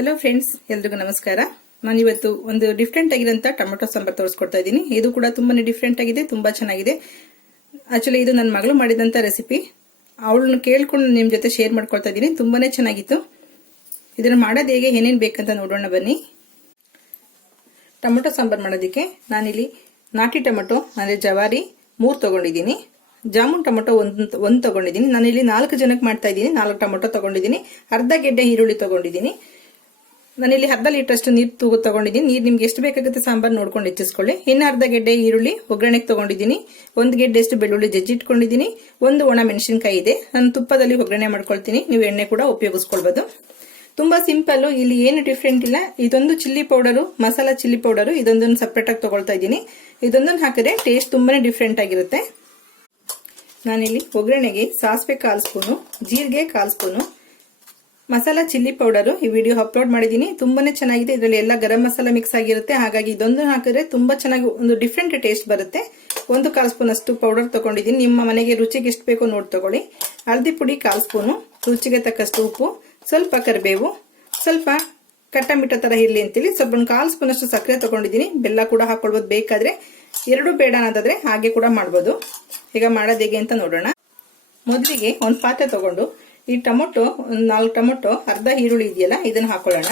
Hello friends, ಎಲ್ರಿಗೂ ನಮಸ್ಕಾರ. ನಾನು ಇವತ್ತು ಒಂದು ಡಿಫ್ರೆಂಟ್ ಆಗಿರೋಂಥ ಟೊಮೆಟೊ ಸಾಂಬಾರ್ ತೋರಿಸ್ಕೊಡ್ತಾ ಇದ್ದೀನಿ. ಇದು ಕೂಡ ತುಂಬಾನೇ ಡಿಫ್ರೆಂಟ್ ಆಗಿದೆ, ತುಂಬಾ ಚೆನ್ನಾಗಿದೆ. ಆಕ್ಚುಲಿ ಇದು ನನ್ನ ಮಗಳು ಮಾಡಿದಂಥ ರೆಸಿಪಿ. ಅವಳನ್ನ ಕೇಳ್ಕೊಂಡು ನಿಮ್ಮ ಜೊತೆ ಶೇರ್ ಮಾಡ್ಕೊಳ್ತಾ ಇದ್ದೀನಿ. ತುಂಬಾನೇ ಚೆನ್ನಾಗಿತ್ತು. ಇದನ್ನ ಮಾಡೋದು ಹೇಗೆ, ಏನೇನು ಬೇಕಂತ ನೋಡೋಣ ಬನ್ನಿ. ಟೊಮೆಟೊ ಸಾಂಬಾರ್ ಮಾಡೋದಕ್ಕೆ ನಾನಿಲ್ಲಿ ನಾಟಿ ಟೊಮೆಟೊ ಅಂದರೆ ಜವಾರಿ 3 ತಗೊಂಡಿದ್ದೀನಿ. ಜಾಮೂನ್ ಟೊಮೆಟೊ ಒಂದು ತಗೊಂಡಿದ್ದೀನಿ. ನಾನಿಲ್ಲಿ 4 ಜನಕ್ಕೆ ಮಾಡ್ತಾ ಇದ್ದೀನಿ. 4 ಟೊಮೆಟೊ ತಗೊಂಡಿದ್ದೀನಿ. ಅರ್ಧ ಗೆಡ್ಡೆ ಈರುಳ್ಳಿ ತಗೊಂಡಿದ್ದೀನಿ. ನಾನಿಲ್ಲಿ ಅರ್ಧ ಲೀಟರ್ ಅಷ್ಟು ನೀರು ತಗೊಂಡಿದ್ದೀನಿ. ನೀರು ನಿಮ್ಗೆ ಎಷ್ಟು ಬೇಕಾಗುತ್ತೆ ಸಾಂಬಾರ್ ನೋಡ್ಕೊಂಡು ಹೆಚ್ಚಿಸ್ಕೊಳ್ಳಿ. ಇನ್ನು ಅರ್ಧ ಗೆಡ್ಡೆ ಈರುಳ್ಳಿ ಒಗ್ಗರಣೆಗೆ ತಗೊಂಡಿದ್ದೀನಿ. 1 ಗೆಡ್ಡೆ ಅಷ್ಟು ಬೆಳ್ಳುಳ್ಳಿ ಜಜ್ಜಿಟ್ಕೊಂಡಿದ್ದೀನಿ. 1 ಒಣ ಮೆಣಸಿನಕಾಯಿ ಇದೆ. ನಾನು ತುಪ್ಪದಲ್ಲಿ ಒಗ್ಗರಣೆ ಮಾಡ್ಕೊಳ್ತೀನಿ. ನೀವು ಎಣ್ಣೆ ಕೂಡ ಉಪಯೋಗಿಸ್ಕೊಳ್ಬಹುದು. ತುಂಬಾ ಸಿಂಪಲ್. ಇಲ್ಲಿ ಏನು ಡಿಫ್ರೆಂಟ್ ಇಲ್ಲ. ಇದೊಂದು chilli powder, masala chilli powder, ಇದೊಂದನ್ನು ಸಪ್ರೇಟ್ ಆಗಿ ತಗೊಳ್ತಾ ಇದ್ದೀನಿ. ಇದೊಂದನ್ನು ಹಾಕಿದ್ರೆ ಟೇಸ್ಟ್ ತುಂಬಾನೇ ಡಿಫ್ರೆಂಟ್ ಆಗಿರುತ್ತೆ. ನಾನಿಲ್ಲಿ ಒಗ್ಗರಣೆಗೆ ಸಾಸಿವೆ 1/4 ಸ್ಪೂನು, ಜೀರಿಗೆ 1/4 ಸ್ಪೂನು, ಮಸಾಲಾ ಚಿಲ್ಲಿ ಪೌಡರು ಈ ವಿಡಿಯೋ ಅಪ್ಲೋಡ್ ಮಾಡಿದ್ದೀನಿ. ತುಂಬಾನೇ ಚೆನ್ನಾಗಿದೆ. ಇದರಲ್ಲಿ ಎಲ್ಲ ಗರಂ ಮಸಾಲಾ ಮಿಕ್ಸ್ ಆಗಿರುತ್ತೆ. ಹಾಗಾಗಿ ಇದೊಂದು ಹಾಕಿದ್ರೆ ತುಂಬಾ ಚೆನ್ನಾಗಿ ಒಂದು ಡಿಫ್ರೆಂಟ್ ಟೇಸ್ಟ್ ಬರುತ್ತೆ. 1/4 ಸ್ಪೂನ್ ಅಷ್ಟು ಪೌಡರ್ ತಗೊಂಡಿದ್ದೀನಿ. ನಿಮ್ಮ ಮನೆಗೆ ರುಚಿಗೆ ಎಷ್ಟು ಬೇಕೋ ನೋಡಿ ತಗೊಳ್ಳಿ. ಹಳದಿ ಪುಡಿ 1/4 ಸ್ಪೂನು, ರುಚಿಗೆ ತಕ್ಕಷ್ಟು ಉಪ್ಪು, ಸ್ವಲ್ಪ ಕರಿಬೇವು, ಸ್ವಲ್ಪ ಕಟ್ಟ ಮಿಟ್ಟ ತರ ಇರ್ಲಿ ಅಂತೇಳಿ ಸ್ವಲ್ಪ 1/4 ಸ್ಪೂನ್ ಅಷ್ಟು ಸಕ್ಕರೆ ತಗೊಂಡಿದ್ದೀನಿ. ಬೆಲ್ಲ ಕೂಡ ಹಾಕೊಳ್ಬಹುದು ಬೇಕಾದ್ರೆ. 2 ಬೇಡ ಅನ್ನೋದಾದ್ರೆ ಹಾಗೆ ಕೂಡ ಮಾಡಬಹುದು. ಈಗ ಮಾಡೋದು ಹೇಗೆ ಅಂತ ನೋಡೋಣ. ಮೊದಲಿಗೆ ಒಂದು ಪಾತ್ರೆ ತಗೊಂಡು ಈ ಟೊಮೊಟೊ 4 ಟೊಮೊಟೊ, ಅರ್ಧ ಈರುಳ್ಳಿ ಇದೆಯಲ್ಲ ಇದನ್ನ ಹಾಕೊಳ್ಳೋಣ.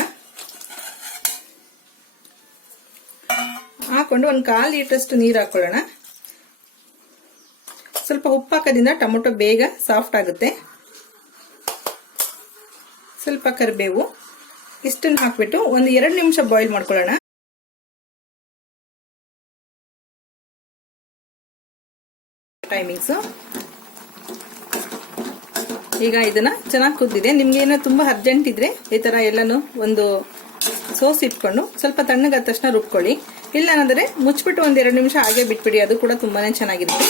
ಹಾಕೊಂಡು 1/4 ಲೀಟರ್ ಅಷ್ಟು ನೀರು ಹಾಕೊಳ್ಳೋಣ. ಸ್ವಲ್ಪ ಉಪ್ಪು ಹಾಕೋದ್ರಿಂದ ಟೊಮೊಟೊ ಬೇಗ ಸಾಫ್ಟ್ ಆಗುತ್ತೆ. ಸ್ವಲ್ಪ ಕರಿಬೇವು, ಇಷ್ಟನ್ನು ಹಾಕ್ಬಿಟ್ಟು 1-2 ನಿಮಿಷ ಬಾಯ್ಲ್ ಮಾಡ್ಕೊಳ್ಳೋಣ. ಟೈಮಿಂಗ್ಸ್ ಈಗ ಇದನ್ನ ಚೆನ್ನಾಗಿ ಕುದ್ದಿದೆ. ನಿಮ್ಗೆ ಏನೋ ತುಂಬಾ ಅರ್ಜೆಂಟ್ ಇದ್ರೆ ಈ ತರ ಎಲ್ಲಾನು ಒಂದು ಸೋಸ್ ಇಟ್ಕೊಂಡು ಸ್ವಲ್ಪ ತಣ್ಣಗಾದ ತಕ್ಷಣ ರುಬ್ಕೊಳ್ಳಿ. ಇಲ್ಲ ಅನ್ನೋದ್ರೆ ಮುಚ್ಚಿಬಿಟ್ಟು 1-2 ನಿಮಿಷ ಹಾಗೆ ಬಿಟ್ಬಿಡಿ. ಅದು ಕೂಡ ತುಂಬಾನೇ ಚೆನ್ನಾಗಿರುತ್ತೆ.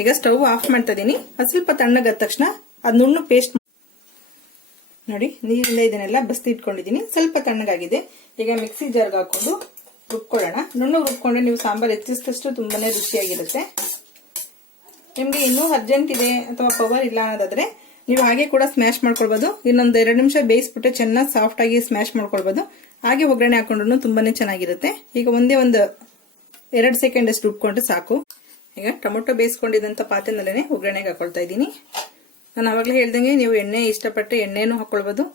ಈಗ ಸ್ಟವ್ ಆಫ್ ಮಾಡ್ತಾ ಇದೀನಿ. ಅದು ಸ್ವಲ್ಪ ತಣ್ಣಗಾದ ತಕ್ಷಣ ಅದು ನುಣ್ಣು ಪೇಸ್ಟ್ ನೋಡಿ. ನೀರಿಂದ ಇದನ್ನೆಲ್ಲ ಬಸ್ತಿ ಇಟ್ಕೊಂಡಿದ್ದೀನಿ. ಸ್ವಲ್ಪ ತಣ್ಣಗಾಗಿದೆ. ಈಗ ಮಿಕ್ಸಿ ಜಾರ್ಗೆ ಹಾಕೊಂಡು ರುಬ್ಕೊಳ್ಳೋಣ. ನುಣ್ಣಗೆ ರುಬ್ಕೊಂಡ್ರೆ ನೀವು ಸಾಂಬಾರ್ ಹೆಚ್ಚಿಸಿದಷ್ಟು ತುಂಬಾನೇ ರುಚಿಯಾಗಿರುತ್ತೆ. ನಿಮ್ಗೆ ಇನ್ನೂ ಅರ್ಜೆಂಟ್ ಇದೆ ಅಥವಾ ಪವರ್ ಇಲ್ಲ ಅನ್ನೋದಾದ್ರೆ ನೀವು ಹಾಗೆ ಕೂಡ ಸ್ಮ್ಯಾಶ್ ಮಾಡ್ಕೊಳ್ಬಹುದು. ಇನ್ನೊಂದು 2 ನಿಮಿಷ ಬೇಯಿಸ್ಬಿಟ್ಟು ಚೆನ್ನಾಗಿ ಸಾಫ್ಟ್ ಆಗಿ ಸ್ಮ್ಯಾಶ್ ಮಾಡ್ಕೊಳ್ಬಹುದು. ಹಾಗೆ ಒಗ್ಗರಣೆ ಹಾಕೊಂಡ್ರು ತುಂಬಾನೇ ಚೆನ್ನಾಗಿರುತ್ತೆ. ಈಗ ಒಂದೇ ಒಂದು 2 ಸೆಕೆಂಡ್ ಅಷ್ಟು ರುಬ್ಕೊಂಡ್ರೆ ಸಾಕು. ಈಗ ಟೊಮೊಟೊ ಬೇಯಿಸ್ಕೊಂಡಿದ್ದಂತ ಪಾತ್ರೆನಲ್ಲೇ ಒಗ್ಗರಣೆಗೆ ಹಾಕೊಳ್ತಾ ಇದ್ದೀನಿ. ನಾನು ಅವಾಗಲೇ ಹೇಳ್ದಂಗೆ ನೀವು ಎಣ್ಣೆ ಇಷ್ಟಪಟ್ಟರೆ ಎಣ್ಣೆನೂ ಹಾಕೊಳ್ಬಹುದು.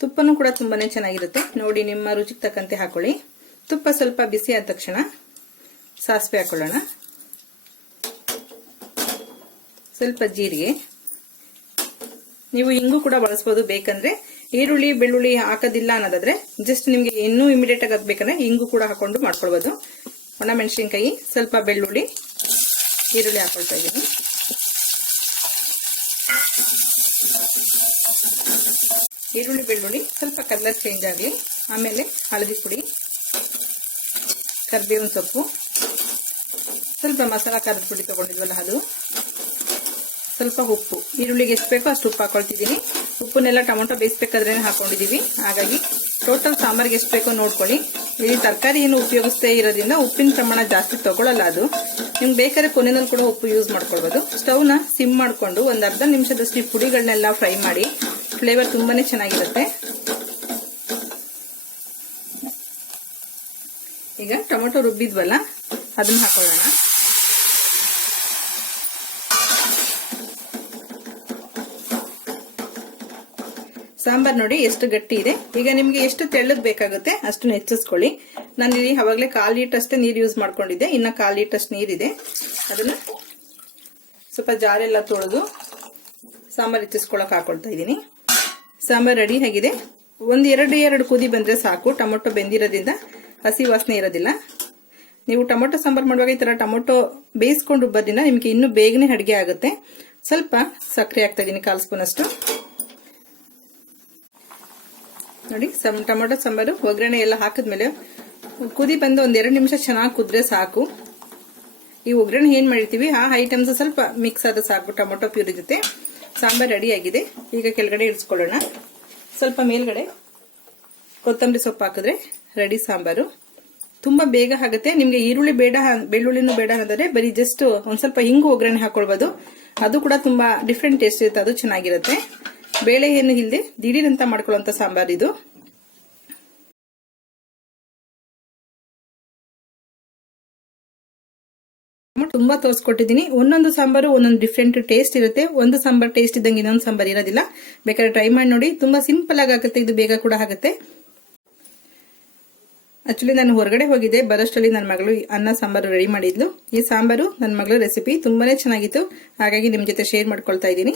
ತುಪ್ಪನೂ ಕೂಡ ತುಂಬಾನೇ ಚೆನ್ನಾಗಿರುತ್ತೆ. ನೋಡಿ, ನಿಮ್ಮ ರುಚಿಗೆ ತಕ್ಕಂತೆ ಹಾಕೊಳ್ಳಿ. ತುಪ್ಪ ಸ್ವಲ್ಪ ಬಿಸಿ ಆದ ತಕ್ಷಣ ಸಾಸಿವೆ ಹಾಕೊಳ್ಳೋಣ. ಸ್ವಲ್ಪ ಜೀರಿಗೆ, ನೀವು ಇಂಗು ಕೂಡ ಬಳಸಬಹುದು ಬೇಕಂದ್ರೆ. ಈರುಳ್ಳಿ ಬೆಳ್ಳುಳ್ಳಿ ಹಾಕೋದಿಲ್ಲ ಅನ್ನೋದಾದ್ರೆ ಜಸ್ಟ್ ನಿಮ್ಗೆ ಇನ್ನೂ ಇಮಿಡಿಯೇಟ್ ಆಗಿ ಹಾಕ್ಬೇಕಂದ್ರೆ ಇಂಗು ಕೂಡ ಹಾಕೊಂಡು ಮಾಡ್ಕೊಳ್ಬಹುದು. ಒಣ ಮೆಣಸಿನಕಾಯಿ, ಸ್ವಲ್ಪ ಬೆಳ್ಳುಳ್ಳಿ, ಈರುಳ್ಳಿ ಹಾಕೊಳ್ತಾ ಇದ್ದೀನಿ. ಈರುಳ್ಳಿ ಬೆಳ್ಳುಳ್ಳಿ ಸ್ವಲ್ಪ ಕಲರ್ ಚೇಂಜ್ ಆಗಲಿ. ಆಮೇಲೆ ಹಳದಿ ಪುಡಿ, ಕರಿಬೇವಿನ ಸೊಪ್ಪು, ಸ್ವಲ್ಪ ಮಸಾಲಾ ಖಾರದ ಪುಡಿ ತಗೊಂಡಿದ್ವಲ್ಲ ಅದು, ಸ್ವಲ್ಪ ಉಪ್ಪು. ಈರುಳ್ಳಿಗೆ ಎಷ್ಟು ಬೇಕೋ ಅಷ್ಟು ಉಪ್ಪು ಹಾಕೊಳ್ತಿದ್ದೀನಿ. ಉಪ್ಪನ್ನೆಲ್ಲ ಟೊಮೊಟೊ ಬೇಯಿಸ್ಬೇಕಾದ್ರೆ ಹಾಕೊಂಡಿದೀವಿ. ಹಾಗಾಗಿ ಟೋಟಲ್ ಸಾಂಬಾರ್ಗೆ ಎಷ್ಟು ಬೇಕೋ ನೋಡ್ಕೊಳ್ಳಿ. ಇಲ್ಲಿ ತರಕಾರಿ ಏನು ಉಪಯೋಗಿಸ್ತೇ ಇರೋದ್ರಿಂದ ಉಪ್ಪಿನ ಪ್ರಮಾಣ ಜಾಸ್ತಿ ತಗೊಳ್ಳಲ್ಲ. ಅದು ನಿಮ್ಗೆ ಬೇಕಾದ್ರೆ ಕೊನೆಯಲ್ಲಿ ಕೂಡ ಉಪ್ಪು ಯೂಸ್ ಮಾಡ್ಕೊಳ್ಬಹುದು. ಸ್ಟವ್ನ ಸಿಮ್ ಮಾಡ್ಕೊಂಡು ಒಂದು ಅರ್ಧ ನಿಮಿಷದಷ್ಟು ಈ ಪುಡಿಗಳನ್ನೆಲ್ಲ ಫ್ರೈ ಮಾಡಿ. ಫ್ಲೇವರ್ ತುಂಬಾನೇ ಚೆನ್ನಾಗಿರುತ್ತೆ. ಈಗ ಟೊಮೊಟೊ ರುಬ್ಬಿದ್ವಲ್ಲ ಅದನ್ನ ಹಾಕೊಳ್ಳೋಣ. ಸಾಂಬಾರ್ ನೋಡಿ ಎಷ್ಟು ಗಟ್ಟಿ ಇದೆ. ಈಗ ನಿಮ್ಗೆ ಎಷ್ಟು ತೆಳ್ಳಗ್ ಬೇಕಾಗುತ್ತೆ ಅಷ್ಟನ್ನು ಹೆಚ್ಚಿಸ್ಕೊಳ್ಳಿ. ನಾನಿಲ್ಲಿ ಅವಾಗಲೇ 1/4 ಲೀಟರ್ ಅಷ್ಟೇ ನೀರು ಯೂಸ್ ಮಾಡ್ಕೊಂಡಿದ್ದೆ. ಇನ್ನ 1/4 ಲೀಟರ್ ಅಷ್ಟು ನೀರಿದೆ. ಅದನ್ನ ಸ್ವಲ್ಪ ಜಾರೆಲ್ಲ ತೊಳೆದು ಸಾಂಬಾರ್ ಹೆಚ್ಚಿಸ್ಕೊಳಕ್ ಹಾಕೊಳ್ತಾ ಇದ್ದೀನಿ. ಸಾಂಬಾರ್ ರೆಡಿ ಆಗಿದೆ. 1-2 ಕುದಿ ಬಂದ್ರೆ ಸಾಕು. ಟೊಮೊಟೊ ಬೆಂದಿರೋದ್ರಿಂದ ಹಸಿ ವಾಸನೆ ಇರೋದಿಲ್ಲ. ನೀವು ಟೊಮೊಟೊ ಸಾಂಬಾರ್ ಮಾಡುವಾಗ ಈ ತರ ಟೊಮೊಟೊ ಬೇಯಿಸ್ಕೊಂಡು ರುಬ್ಬೋದ್ರಿಂದ ನಿಮ್ಗೆ ಇನ್ನೂ ಬೇಗನೆ ಅಡುಗೆ ಆಗುತ್ತೆ. ಸ್ವಲ್ಪ ಸಕ್ಕರೆ ಹಾಕ್ತಾ ಇದ್ದೀನಿ, 1/4 ಸ್ಪೂನ್ ಅಷ್ಟು. ನೋಡಿ, ಟೊಮೊಟೊ ಸಾಂಬಾರು ಒಗ್ಗರಣೆ ಎಲ್ಲ ಹಾಕಿದ್ಮೇಲೆ ಕುದಿ ಬಂದು 1-2 ನಿಮಿಷ ಚೆನ್ನಾಗಿ ಕುದ್ರೆ ಸಾಕು. ಈ ಒಗ್ಗರಣೆ ಏನ್ ಮಾಡಿರ್ತೀವಿ ಆ ಐಟಮ್ಸ್ ಸ್ವಲ್ಪ ಮಿಕ್ಸ್ ಆದ ಸಾಕು ಟೊಮೊಟೊ ಪ್ಯೂರಿ ಜೊತೆ. ಸಾಂಬಾರ್ ರೆಡಿ ಆಗಿದೆ. ಈಗ ಕೆಳಗಡೆ ಇಳಿಸ್ಕೊಳ್ಳೋಣ. ಸ್ವಲ್ಪ ಮೇಲ್ಗಡೆ ಕೊತ್ತಂಬರಿ ಸೊಪ್ಪು ಹಾಕಿದ್ರೆ ರೆಡಿ ಸಾಂಬಾರು. ತುಂಬಾ ಬೇಗ ಆಗುತ್ತೆ. ನಿಮ್ಗೆ ಈರುಳ್ಳಿ ಬೇಡ, ಬೆಳ್ಳುಳ್ಳಿನೂ ಬೇಡ ಅನ್ನೋದಾದ್ರೆ ಬರೀ ಜಸ್ಟ್ ಒಂದ್ ಸ್ವಲ್ಪ ಹಿಂಗು ಒಗ್ಗರಣೆ ಹಾಕೊಳ್ಬಹುದು. ಅದು ಕೂಡ ತುಂಬಾ ಡಿಫ್ರೆಂಟ್ ಟೇಸ್ಟ್ ಇರುತ್ತೆ. ಅದು ಚೆನ್ನಾಗಿರುತ್ತೆ. ಬೇಳೆ ಏನು ಇಲ್ಲದೆ ದಿಢೀರಂತ ಮಾಡ್ಕೊಳ್ಳುವಂತ ಸಾಂಬಾರ್ ಇದು. ತುಂಬಾ ತೋರಿಸ್ಕೊಟ್ಟಿದ್ದೀನಿ. ಒಂದೊಂದು ಸಾಂಬಾರು ಒಂದೊಂದು ಡಿಫ್ರೆಂಟ್ ಟೇಸ್ಟ್ ಇರುತ್ತೆ. ಒಂದು ಸಾಂಬಾರ್ ಟೇಸ್ಟ್ ಇದ್ದಂಗೆ ಇನ್ನೊಂದು ಸಾಂಬಾರ್ ಇರೋದಿಲ್ಲ. ಬೇಕಾದ್ರೆ ಟ್ರೈ ಮಾಡಿ ನೋಡಿ, ತುಂಬಾ ಸಿಂಪಲ್ ಆಗಿ ಆಗುತ್ತೆ, ಇದು ಬೇಗ ಕೂಡ ಆಗುತ್ತೆ. ಆಕ್ಚುಲಿ ನಾನು ಹೊರಗಡೆ ಹೋಗಿದ್ದೆ, ಬರೋಷ್ಟರಲ್ಲಿ ನನ್ನ ಮಗಳು ಅನ್ನ ಸಾಂಬಾರು ರೆಡಿ ಮಾಡಿದ್ಲು. ಈ ಸಾಂಬಾರು ನನ್ನ ಮಗಳ ರೆಸಿಪಿ ತುಂಬಾನೇ ಚೆನ್ನಾಗಿತ್ತು, ಹಾಗಾಗಿ ನಿಮ್ ಜೊತೆ ಶೇರ್ ಮಾಡ್ಕೊಳ್ತಾ ಇದ್ದೀನಿ.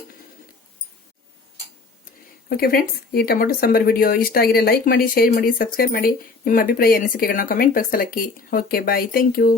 ಓಕೆ ಫ್ರೆಂಡ್ಸ್, ಈ ಟೊಮೊಟೊ ಸಾಂಬಾರ್ ವಿಡಿಯೋ ಇಷ್ಟ ಆಗಿದ್ರೆ ಲೈಕ್ ಮಾಡಿ, ಶೇರ್ ಮಾಡಿ, ಸಬ್ಸ್ಕ್ರೈಬ್ ಮಾಡಿ. ನಿಮ್ಮ ಅಭಿಪ್ರಾಯ ಅನಿಸಿಕೆಗಳನ್ನ ಕಮೆಂಟ್ ಬಾಕ್ಸ್ ಅಲ್ಲಿ ಹಾಕಿ. Okay, bye, thank you.